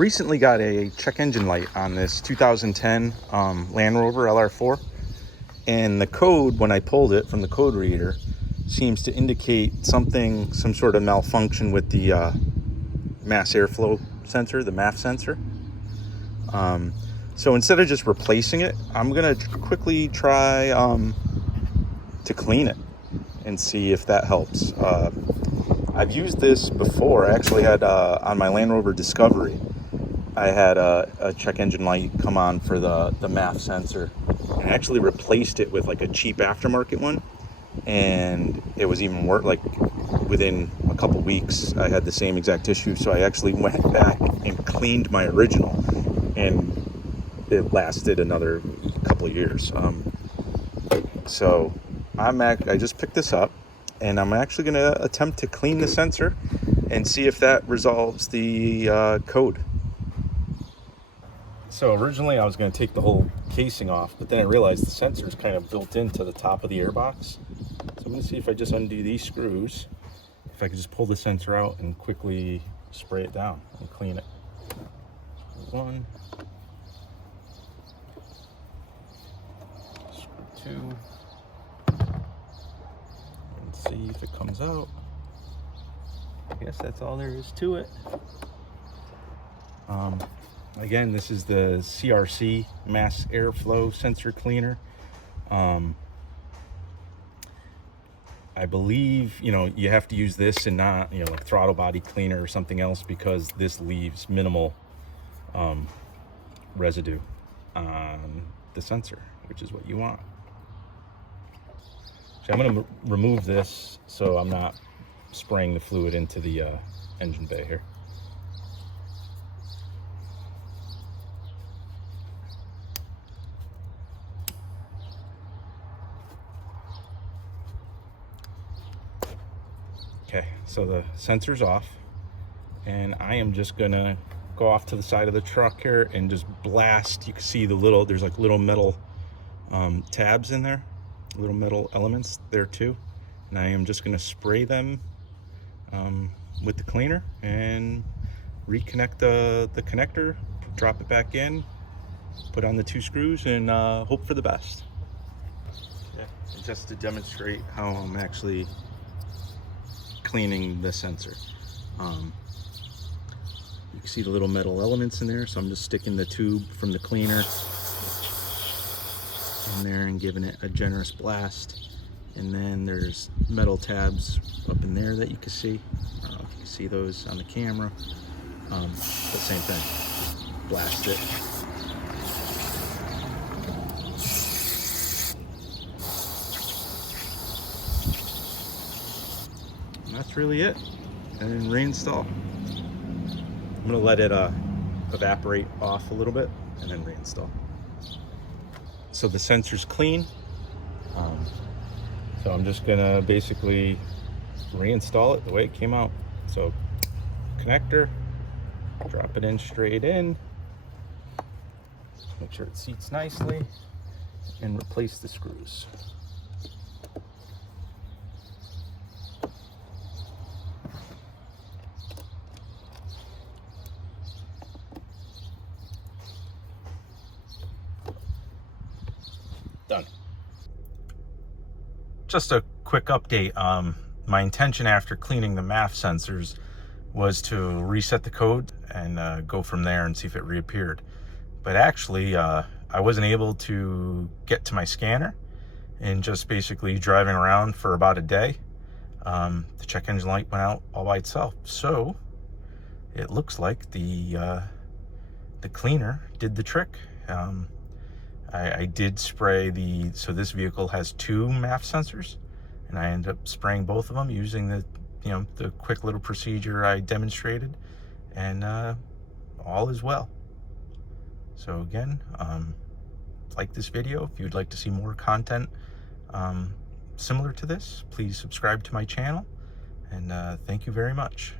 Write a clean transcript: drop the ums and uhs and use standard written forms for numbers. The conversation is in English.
recently got a check engine light on this 2010 Land Rover LR4, and the code, when I pulled it from the code reader, seems to indicate some sort of malfunction with the mass airflow sensor, the MAF sensor. So instead of just replacing it, I'm gonna quickly try to clean it and see if that helps. I've used this before. I actually had on my Land Rover Discovery, I had a check engine light come on for the MAF sensor, and I actually replaced it with like a cheap aftermarket one, and it was even worse. Like within a couple weeks I had the same exact issue, so I actually went back and cleaned my original, and it lasted another couple of years. So I just picked this up, and I'm actually going to attempt to clean the sensor and see if that resolves the code. So originally I was going to take the whole casing off, but then I realized the sensor is kind of built into the top of the airbox. So I'm going to see if I just undo these screws, if I could just pull the sensor out and quickly spray it down and clean it. One, screw two. See if it comes out. I guess that's all there is to it. Again, this is the CRC MAF Airflow Sensor Cleaner. I believe, you have to use this and not, like throttle body cleaner or something else, because this leaves minimal residue on the sensor, which is what you want. So I'm going to remove this so I'm not spraying the fluid into the engine bay here. Okay, so the sensor's off, and I am just going to go off to the side of the truck here and just blast. You can see there's like little metal tabs in there. Little metal elements there too, and I am just going to spray them with the cleaner and reconnect the connector, drop it back in, put on the 2 screws, and hope for the best. Yeah, and just to demonstrate how I'm actually cleaning the sensor, you can see the little metal elements in there, so I'm just sticking the tube from the cleaner in there and giving it a generous blast. And then there's metal tabs up in there that you can see. I don't know if you can see those on the camera. The same thing, blast it. And that's really it. And then reinstall. I'm gonna let it evaporate off a little bit and then reinstall. So the sensor's clean. So I'm just gonna basically reinstall it the way it came out. So connector, drop it in straight in, make sure it seats nicely, and replace the screws. Done. Just a quick update. My intention after cleaning the MAF sensors was to reset the code and go from there and see if it reappeared. But actually, I wasn't able to get to my scanner, and just basically driving around for about a day, the check engine light went out all by itself. So it looks like the cleaner did the trick. I did spray so this vehicle has 2 MAF sensors, and I ended up spraying both of them using the quick little procedure I demonstrated, and all is well. So again, like this video. If you'd like to see more content similar to this, please subscribe to my channel, and thank you very much.